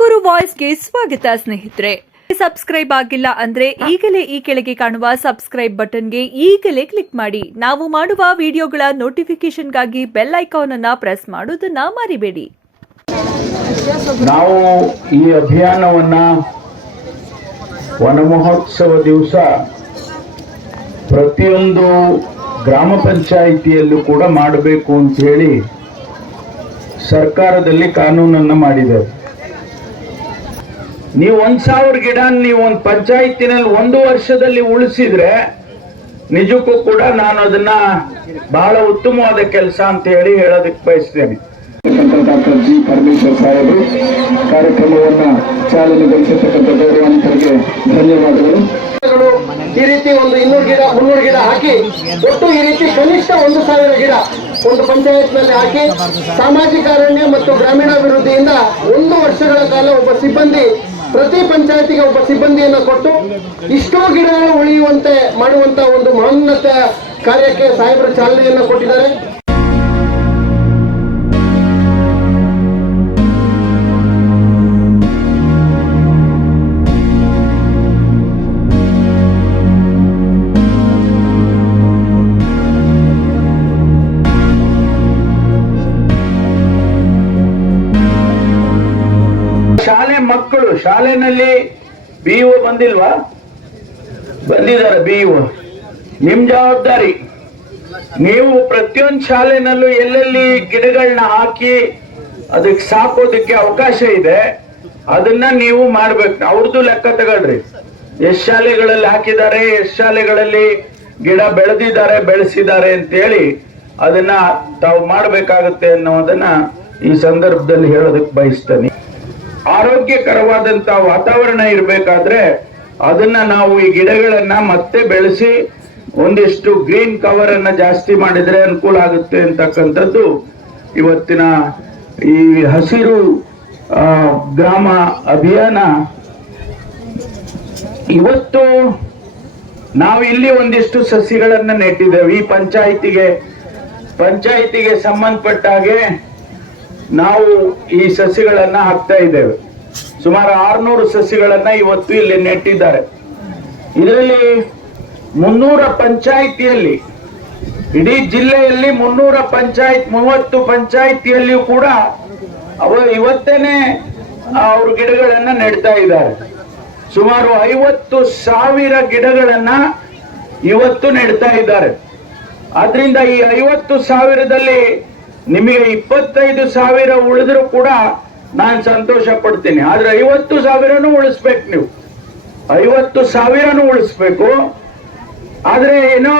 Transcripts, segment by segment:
ತುಮಕೂರು ವಾಯ್ಸ್ಗೆ ಸ್ವಾಗತ ಸ್ನೇಹಿತರೆ. ಸಬ್ಸ್ಕ್ರೈಬ್ ಆಗಿಲ್ಲ ಅಂದ್ರೆ ಈಗಲೇ ಈ ಕೆಳಗೆ ಕಾಣುವ ಸಬ್ಸ್ಕ್ರೈಬ್ ಬಟನ್ಗೆ ಈಗಲೇ ಕ್ಲಿಕ್ ಮಾಡಿ. ನಾವು ಮಾಡುವ ವಿಡಿಯೋಗಳ ನೋಟಿಫಿಕೇಶನ್ಗಾಗಿ ಬೆಲ್ ಐಕಾನ್ ಅನ್ನು ಪ್ರೆಸ್ ಮಾಡೋದನ್ನ ಮರಿಬೇಡಿ. ನಾವು ಈ ಅಭಿಯಾನವನ್ನ ವನ ಮಹೋತ್ಸವ ದಿವಸ ಪ್ರತಿಯೊಂದು ಗ್ರಾಮ ಪಂಚಾಯಿತಿಯಲ್ಲೂ ಕೂಡ ಮಾಡಬೇಕು ಅಂತ ಹೇಳಿ ಸರ್ಕಾರದಲ್ಲಿ ಕಾನೂನನ್ನು ಮಾಡಿದೆ. ನೀವು 1,000 ಗಿಡ ನೀವು ಒಂದು ಪಂಚಾಯತಿನಲ್ಲಿ 1 ವರ್ಷದಲ್ಲಿ ಉಳಿಸಿದ್ರೆ ನಿಜಕ್ಕೂ ಕೂಡ ನಾನು ಅದನ್ನ ಬಹಳ ಉತ್ತಮವಾದ ಕೆಲಸ ಅಂತ ಹೇಳಿ ಹೇಳೋದಕ್ಕೆ ಬಯಸ್ತೇನೆ. ಡಾಕ್ಟರ್ ಜಿ ಪರಮೇಶ್ವರ್ ಸಾಹೇಬರು ಕಾರ್ಯಕ್ರಮವನ್ನ ಚಾಲನೆಗೊಳಿಸಿರ್ತಕ್ಕಂಥ ಗೌರವಾನ್ವಿತರಿಗೆ ಧನ್ಯವಾದಗಳು. ಈ ರೀತಿ ಒಂದು 200 ಗಿಡ 300 ಗಿಡ ಹಾಕಿ ಒಟ್ಟು ಈ ರೀತಿ ಕನಿಷ್ಠ 1,000 ಗಿಡ ಒಂದು ಪಂಚಾಯತ್ನಲ್ಲಿ ಹಾಕಿ ಸಾಮಾಜಿಕ ಅರಣ್ಯ ಮತ್ತು ಗ್ರಾಮೀಣಾಭಿವೃದ್ಧಿಯಿಂದ 1 ವರ್ಷಗಳ ಕಾಲ ಒಬ್ಬ ಸಿಬ್ಬಂದಿ ಪ್ರತಿ ಪಂಚಾಯತಿಗೆ ಒಬ್ಬ ಸಿಬ್ಬಂದಿಯನ್ನು ಕೊಟ್ಟು ಇಷ್ಟೋ ಗಿಡಗಳು ಉಳಿಯುವಂತೆ ಮಾಡುವಂತ ಒಂದು ಮಹೋನ್ನತ ಕಾರ್ಯಕ್ಕೆ ಸಾಹೇಬರು ಚಾಲನೆಯನ್ನು ಕೊಟ್ಟಿದ್ದಾರೆ. ಶಾಲೆ ಮಕ್ಕಳು ಶಾಲೆನಲ್ಲಿ BO ಬಂದಿಲ್ವಾ? ಬಂದಿದ್ದಾರೆ BO. ನಿಮ್ ಜವಾಬ್ದಾರಿ ನೀವು ಪ್ರತಿಯೊಂದು ಶಾಲೆನಲ್ಲೂ ಎಲ್ಲೆಲ್ಲಿ ಗಿಡಗಳನ್ನ ಹಾಕಿ ಅದಕ್ಕೆ ಸಾಕೋದಕ್ಕೆ ಅವಕಾಶ ಇದೆ ಅದನ್ನ ನೀವು ಮಾಡ್ಬೇಕು. ಅವ್ರದ್ದು ಲೆಕ್ಕ ತಗೊಳ್ರಿ, ಎಷ್ಟು ಶಾಲೆಗಳಲ್ಲಿ ಹಾಕಿದ್ದಾರೆ, ಎಷ್ಟು ಶಾಲೆಗಳಲ್ಲಿ ಗಿಡ ಬೆಳೆಸಿದ್ದಾರೆ ಅಂತೇಳಿ ಅದನ್ನ ತಾವು ಮಾಡ್ಬೇಕಾಗತ್ತೆ ಅನ್ನೋದನ್ನ ಈ ಸಂದರ್ಭದಲ್ಲಿ ಹೇಳೋದಕ್ಕೆ ಬಯಸ್ತೇನೆ. ಆರೋಗ್ಯಕರವಾದಂತ ವಾತಾವರಣ ಇರಬೇಕಾದ್ರೆ ಅದನ್ನ ನಾವು ಈ ಗಿಡಗಳನ್ನ ಮತ್ತೆ ಬೆಳೆಸಿ ಒಂದಿಷ್ಟು ಗ್ರೀನ್ ಕವರ್ ಅನ್ನ ಜಾಸ್ತಿ ಮಾಡಿದ್ರೆ ಅನುಕೂಲ ಆಗುತ್ತೆ ಅಂತಕ್ಕಂಥದ್ದು ಇವತ್ತಿನ ಈ ಹಸಿರು ಗ್ರಾಮ ಅಭಿಯಾನ. ಇವತ್ತು ನಾವು ಇಲ್ಲಿ ಒಂದಿಷ್ಟು ಸಸಿಗಳನ್ನ ನೆಟ್ಟಿದ್ದೇವೆ. ಈ ಪಂಚಾಯಿತಿಗೆ ಸಂಬಂಧಪಟ್ಟ ಹಾಗೆ ನಾವು ಈ ಸಸಿಗಳನ್ನ ಹಾಕ್ತಾ ಇದ್ದೇವೆ. ಸುಮಾರು 600 ಸಸಿಗಳನ್ನ ಇವತ್ತು ಇಲ್ಲಿ ನೆಟ್ಟಿದ್ದಾರೆ. ಇದರಲ್ಲಿ 300 ಪಂಚಾಯಿತಿಯಲ್ಲಿ ಇಡೀ ಜಿಲ್ಲೆಯಲ್ಲಿ 30 ಪಂಚಾಯಿತಿಯಲ್ಲಿಯೂ ಕೂಡ ಇವತ್ತೇನೆ ಅವರು ಗಿಡಗಳನ್ನ ನೆಡ್ತಾ ಇದ್ದಾರೆ. ಸುಮಾರು 50,000 ಗಿಡಗಳನ್ನ ಇವತ್ತು ನೆಡ್ತಾ ಇದ್ದಾರೆ. ಆದ್ರಿಂದ ಈ 50,000ದಲ್ಲಿ ನಿಮಗೆ 25,000 ಉಳಿದ್ರು ಕೂಡ ನಾನು ಸಂತೋಷ ಪಡ್ತೀನಿ. ಆದ್ರೆ 50,000 ಉಳಿಸ್ಬೇಕು. ನೀವು 50,000 ಉಳಿಸ್ಬೇಕು. ಆದ್ರೆ ಏನೋ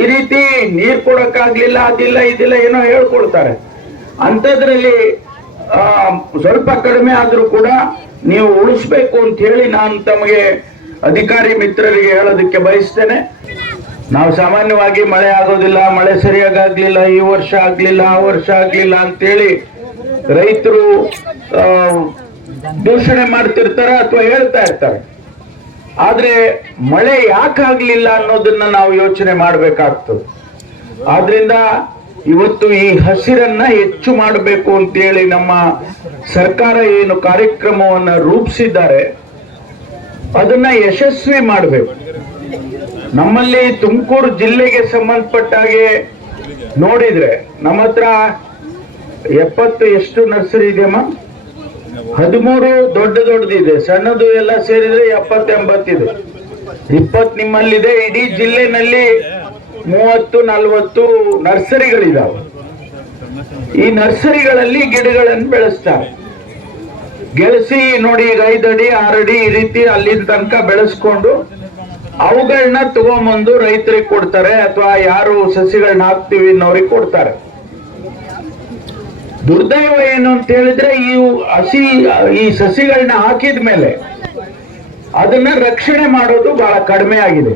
ಈ ರೀತಿ ನೀರ್ ಕೊಡಕ್ಕಾಗ್ಲಿಲ್ಲ, ಅದಿಲ್ಲ ಇದಿಲ್ಲ ಏನೋ ಹೇಳ್ಕೊಡ್ತಾರೆ. ಅಂಥದ್ರಲ್ಲಿ ಸ್ವಲ್ಪ ಕಡಿಮೆ ಆದ್ರೂ ಕೂಡ ನೀವು ಉಳಿಸ್ಬೇಕು ಅಂತ ಹೇಳಿ ನಾನು ತಮಗೆ ಅಧಿಕಾರಿ ಮಿತ್ರರಿಗೆ ಹೇಳೋದಕ್ಕೆ ಬಯಸ್ತೇನೆ. ನಾವು ಸಾಮಾನ್ಯವಾಗಿ ಮಳೆ ಆಗೋದಿಲ್ಲ, ಮಳೆ ಸರಿಯಾಗಿ ಆಗ್ಲಿಲ್ಲ, ಈ ವರ್ಷ ಆಗ್ಲಿಲ್ಲ, ಆ ವರ್ಷ ಆಗ್ಲಿಲ್ಲ ಅಂತೇಳಿ ರೈತರು ದೂಷಣೆ ಮಾಡ್ತಿರ್ತಾರೆ ಅಥವಾ ಹೇಳ್ತಾ ಇರ್ತಾರೆ. ಆದ್ರೆ ಮಳೆ ಯಾಕಾಗ್ಲಿಲ್ಲ ಅನ್ನೋದನ್ನ ನಾವು ಯೋಚನೆ ಮಾಡ್ಬೇಕಾಗ್ತದೆ. ಆದ್ರಿಂದ ಇವತ್ತು ಈ ಹಸಿರನ್ನ ಹೆಚ್ಚು ಮಾಡಬೇಕು ಅಂತೇಳಿ ನಮ್ಮ ಸರ್ಕಾರ ಏನು ಕಾರ್ಯಕ್ರಮವನ್ನ ರೂಪಿಸಿದ್ದಾರೆ ಅದನ್ನ ಯಶಸ್ವಿ ಮಾಡಬೇಕು. ನಮ್ಮಲ್ಲಿ ತುಮಕೂರು ಜಿಲ್ಲೆಗೆ ಸಂಬಂಧಪಟ್ಟ ಹಾಗೆ ನೋಡಿದ್ರೆ ನಮ್ಮ ಹತ್ರ 70 ಎಷ್ಟು ನರ್ಸರಿ ಇದೆಯಮ್ಮ? 13 ದೊಡ್ಡದಿದೆ, ಸಣ್ಣದು ಎಲ್ಲ ಸೇರಿದ್ರೆ 70-80 ಇದೆ. 20 ನಿಮ್ಮಲ್ಲಿದೆ. ಇಡೀ ಜಿಲ್ಲೆನಲ್ಲಿ 30-40 ನರ್ಸರಿಗಳಿದಾವೆ. ಈ ನರ್ಸರಿಗಳಲ್ಲಿ ಗಿಡಗಳನ್ನು ಬೆಳೆಸ್ತಾರೆ. ಗೆಳಿಸಿ ನೋಡಿ 5 ಅಡಿ 6 ಅಡಿ ಈ ರೀತಿ ಅಲ್ಲಿನ ತನಕ ಬೆಳೆಸ್ಕೊಂಡು ಅವುಗಳನ್ನ ತಗೊಂಬಂದು ರೈತರಿಗೆ ಕೊಡ್ತಾರೆ ಅಥವಾ ಯಾರು ಸಸಿಗಳನ್ನ ಹಾಕ್ತಿವಿ ಅನ್ನೋರಿಗೆ ಕೊಡ್ತಾರೆ. ದುರ್ದೈವ ಏನು ಅಂತ ಹೇಳಿದ್ರೆ ಈ ಸಸಿಗಳನ್ನ ಹಾಕಿದ ಮೇಲೆ ಅದನ್ನ ರಕ್ಷಣೆ ಮಾಡೋದು ಬಹಳ ಕಡಿಮೆ ಆಗಿದೆ.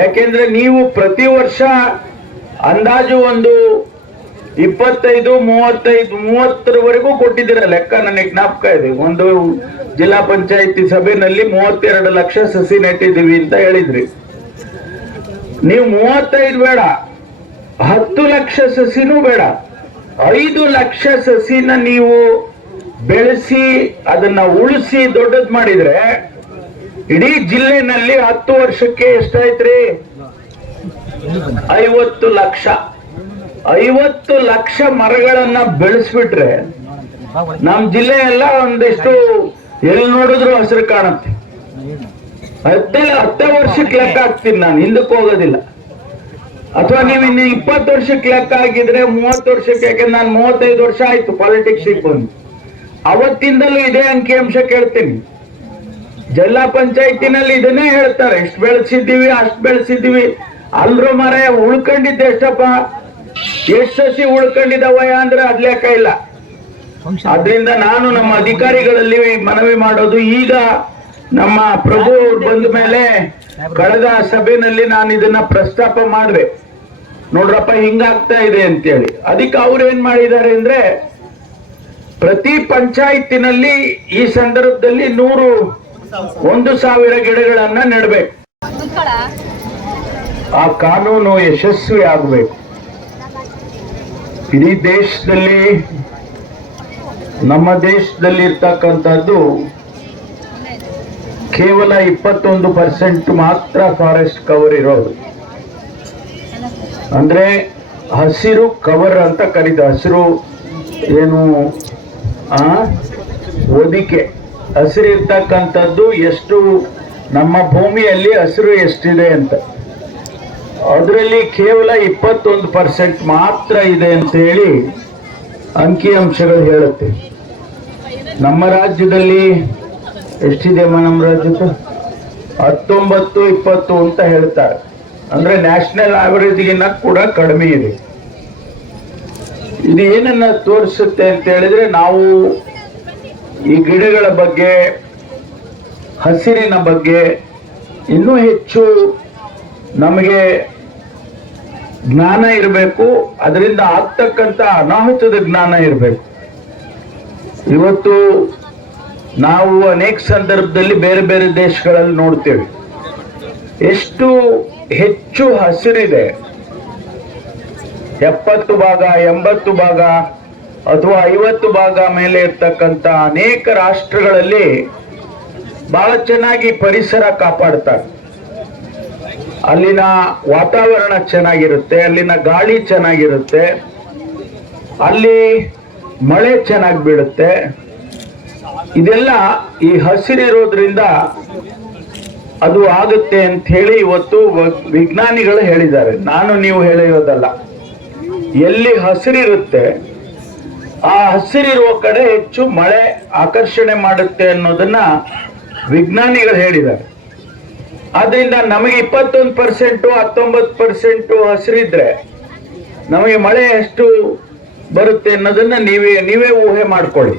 ಯಾಕೆಂದ್ರೆ ನೀವು ಪ್ರತಿ ವರ್ಷ ಅಂದಾಜು ಒಂದು 25-30ವರೆಗೂ ಕೊಟ್ಟಿದ್ದೀರ ಲೆಕ್ಕ. ನನಗೆ ಜ್ಞಾಪಕ ಇದೆ, ಒಂದು ಜಿಲ್ಲಾ ಪಂಚಾಯತಿ ಸಭೆಯಲ್ಲಿ 32 ಲಕ್ಷ ಸಸಿ ನೆಟ್ಟಿದ್ದೀವಿ ಅಂತ ಹೇಳಿದ್ರಿ. ನೀವು 35 ಬೇಡ, 10 ಲಕ್ಷ ಸಸಿನೂ ಬೇಡ, 5 ಲಕ್ಷ ಸಸಿನ ನೀವು ಬೆಳೆಸಿ ಅದನ್ನ ಉಳಿಸಿ ದೊಡ್ಡದ್ ಮಾಡಿದ್ರೆ ಇಡೀ ಜಿಲ್ಲೆನಲ್ಲಿ 10 ವರ್ಷಕ್ಕೆ ಎಷ್ಟಾಯ್ತ್ರಿ? 50 ಲಕ್ಷ. 50 ಲಕ್ಷ ಮರಗಳನ್ನ ಬೆಳೆಸ್ಬಿಟ್ರೆ ನಮ್ ಜಿಲ್ಲೆ ಎಲ್ಲ ಒಂದಿಷ್ಟು ಎಲ್ಲಿ ನೋಡಿದ್ರು ಹಸಿರು ಕಾಣುತ್ತೆ. 10 ವರ್ಷಕ್ಕೆ ಲೆಕ್ಕ ಹಾಕ್ತೀನಿ ನಾನು, ಹಿಂದಕ್ಕೆ ಹೋಗೋದಿಲ್ಲ. ಅಥವಾ ನೀವು ಇನ್ನು 20 ವರ್ಷಕ್ಕೆ ಲೆಕ್ಕ ಹಾಕಿದ್ರೆ 30 ವರ್ಷಕ್ಕೆ, ಯಾಕಂದ್ರೆ ನಾನು 35 ವರ್ಷ ಆಯ್ತು ಪಾಲಿಟಿಕ್ಸ್ ಬಂದು, ಅವತ್ತಿಂದಲೂ ಇದೇ ಅಂಕಿಅಂಶ ಕೇಳ್ತೀನಿ. ಜಿಲ್ಲಾ ಪಂಚಾಯತಿನಲ್ಲಿ ಇದನ್ನೇ ಹೇಳ್ತಾರೆ, ಎಷ್ಟು ಬೆಳೆಸಿದ್ದೀವಿ ಅಷ್ಟು ಬೆಳೆಸಿದ್ದೀವಿ. ಅಲ್ರು ಮರ ಉಳ್ಕೊಂಡಿದ್ದೆ ಎಷ್ಟಪ್ಪ, ಎಷ್ಟು ಸಸಿ ಉಳ್ಕೊಂಡಿದವಯ್ಯ ಅಂದ್ರೆ ಅದ್ ಲೆಕ್ಕ ಇಲ್ಲ. ಆದ್ರಿಂದ ನಾನು ನಮ್ಮ ಅಧಿಕಾರಿಗಳಲ್ಲಿ ಮನವಿ ಮಾಡೋದು, ಈಗ ನಮ್ಮ ಪ್ರಭು ಬಂದ ಮೇಲೆ ಕಳೆದ ಸಭೆಯಲ್ಲಿ ನಾನು ಇದನ್ನ ಪ್ರಸ್ತಾಪ ಮಾಡಿದೆ, ನೋಡ್ರಪ್ಪ ಹಿಂಗಾಗ್ತಾ ಇದೆ ಅಂತೇಳಿ. ಅದಕ್ಕೆ ಅವ್ರು ಏನ್ ಮಾಡಿದ್ದಾರೆ ಅಂದ್ರೆ, ಪ್ರತಿ ಪಂಚಾಯತಿನಲ್ಲಿ ಈ ಸಂದರ್ಭದಲ್ಲಿ 1,000 ಗಿಡಗಳನ್ನ ನೆಡಬೇಕು. ಆ ಕಾನೂನು ಯಶಸ್ವಿ ಆಗಬೇಕು. ಇಡೀ ದೇಶದಲ್ಲಿ, ನಮ್ಮ ದೇಶದಲ್ಲಿ ಇರ್ತಕ್ಕಂಥದ್ದು ಕೇವಲ 21% ಮಾತ್ರ ಫಾರೆಸ್ಟ್ ಕವರ್ ಇರೋದು. ಅಂದ್ರೆ ಹಸಿರು ಕವರ್ ಅಂತ ಕರೀದ, ಹಸಿರು ಏನು ಹೊದಿಕೆ, ಹಸಿರು ಇರ್ತಕ್ಕಂಥದ್ದು ಎಷ್ಟು ನಮ್ಮ ಭೂಮಿಯಲ್ಲಿ ಹಸಿರು ಎಷ್ಟಿದೆ ಅಂತ, ಅದರಲ್ಲಿ ಕೇವಲ 21% ಮಾತ್ರ ಇದೆ ಅಂತ ಹೇಳಿ ಅಂಕಿಅಂಶಗಳು ಹೇಳುತ್ತೆ. ನಮ್ಮ ರಾಜ್ಯದಲ್ಲಿ ಎಷ್ಟಿದೆ? ನಮ್ಮ ರಾಜ್ಯದ್ದು 19, 20 ಅಂತ ಹೇಳ್ತಾರೆ. ಅಂದ್ರೆ ನ್ಯಾಷನಲ್ ಆವರೇಜ್ಗಿನ್ನ ಕೂಡ ಕಡಿಮೆ ಇದೆ. ಇದು ಏನನ್ನ ತೋರಿಸುತ್ತೆ ಅಂತ ಹೇಳಿದ್ರೆ, ನಾವು ಈ ಗಿಡಗಳ ಬಗ್ಗೆ, ಹಸಿರಿನ ಬಗ್ಗೆ ಇನ್ನೂ ಹೆಚ್ಚು ನಮಗೆ ಜ್ಞಾನ ಇರಬೇಕು. ಅದರಿಂದ ಆಗ್ತಕ್ಕಂಥ ಅನಾಹುತದ ಜ್ಞಾನ ಇರಬೇಕು. ಇವತ್ತು ನಾವು ಅನೇಕ ಸಂದರ್ಭದಲ್ಲಿ ಬೇರೆ ಬೇರೆ ದೇಶಗಳಲ್ಲಿ ನೋಡ್ತೇವೆ, ಎಷ್ಟು ಹೆಚ್ಚು ಹಸಿರಿದೆ. 70 ಭಾಗ, 80 ಭಾಗ ಅಥವಾ 50 ಭಾಗ ಮೇಲೆ ಇರ್ತಕ್ಕಂಥ ಅನೇಕ ರಾಷ್ಟ್ರಗಳಲ್ಲಿ ಬಹಳ ಚೆನ್ನಾಗಿ ಪರಿಸರ ಕಾಪಾಡ್ತಾರೆ. ಅಲ್ಲಿನ ವಾತಾವರಣ ಚೆನ್ನಾಗಿರುತ್ತೆ, ಅಲ್ಲಿನ ಗಾಳಿ ಚೆನ್ನಾಗಿರುತ್ತೆ, ಅಲ್ಲಿ ಮಳೆ ಚೆನ್ನಾಗಿ ಬೀಳುತ್ತೆ. ಇದೆಲ್ಲ ಈ ಹಸಿರಿರೋದ್ರಿಂದ ಅದು ಆಗುತ್ತೆ ಅಂತ ಹೇಳಿ ಇವತ್ತು ವಿಜ್ಞಾನಿಗಳು ಹೇಳಿದ್ದಾರೆ. ನಾನು ನೀವು ಹೇಳಿರೋದಲ್ಲ. ಎಲ್ಲಿ ಹಸಿರಿರುತ್ತೆ ಆ ಹಸಿರಿರುವ ಕಡೆ ಹೆಚ್ಚು ಮಳೆ ಆಕರ್ಷಣೆ ಮಾಡುತ್ತೆ ಅನ್ನೋದನ್ನ ವಿಜ್ಞಾನಿಗಳು ಹೇಳಿದ್ದಾರೆ. ಆದ್ರಿಂದ ನಮಗೆ 21%, 19% ಹಸಿರಿದ್ರೆ ನಮಗೆ ಮಳೆ ಎಷ್ಟು ಬರುತ್ತೆ ಅನ್ನೋದನ್ನ ನೀವೇ ಊಹೆ ಮಾಡ್ಕೊಳ್ಳಿ.